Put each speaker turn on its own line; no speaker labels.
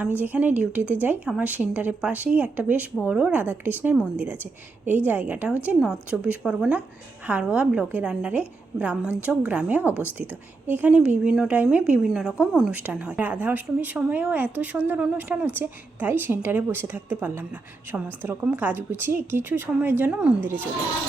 আমি যেখানে ডিউটিতে যাই, আমার সেন্টারের পাশেই একটা বেশ বড় রাধাকৃষ্ণের মন্দির আছে। এই জায়গাটা হচ্ছে নর্থ চব্বিশ পরগনা হাড়োয়া ব্লকের আন্ডারে ব্রাহ্মণচক গ্রামে অবস্থিত। এখানে বিভিন্ন টাইমে বিভিন্ন রকম অনুষ্ঠান হয়। রাধা অষ্টমীর সময়েও এত সুন্দর অনুষ্ঠান হচ্ছে, তাই সেন্টারে বসে থাকতে পারলাম না। সমস্ত রকম কাজ গুছিয়ে কিছু সময়ের জন্য মন্দিরে চলে আসি